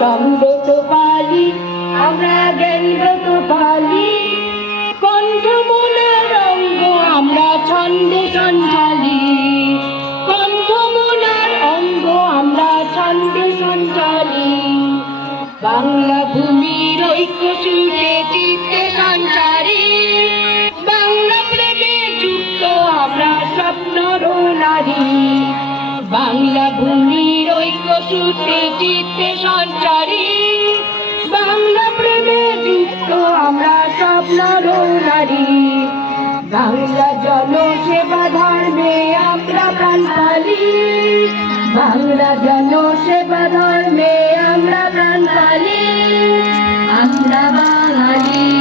সমবেত পালি আমরা জ্ঞানব্রত পালি, কণ্ঠমুনার অঙ্গ আমরা ছন্দে সঞ্চালি, কণ্ঠমুনার অঙ্গ আমরা ছন্দে সঞ্চালি। বাংলা ভূমির ঐক্য সুরে চিত্তে সঞ্চারী, বাংলা প্রেমে যুক্ত আমরা স্বপ্নর নারী। বাংলা ভূমির ঐক্য সূত্রে চিত্তে সঞ্চারী, বাংলা প্রেমে যুক্ত আমরা স্বপ্নর নারী। বাংলা জনসেবা ধর্মে আমরা প্রাণ পালি, বাংলা জনসেবা ধর্মে আমরা প্রাণ পালি। আমরা বাঙালি।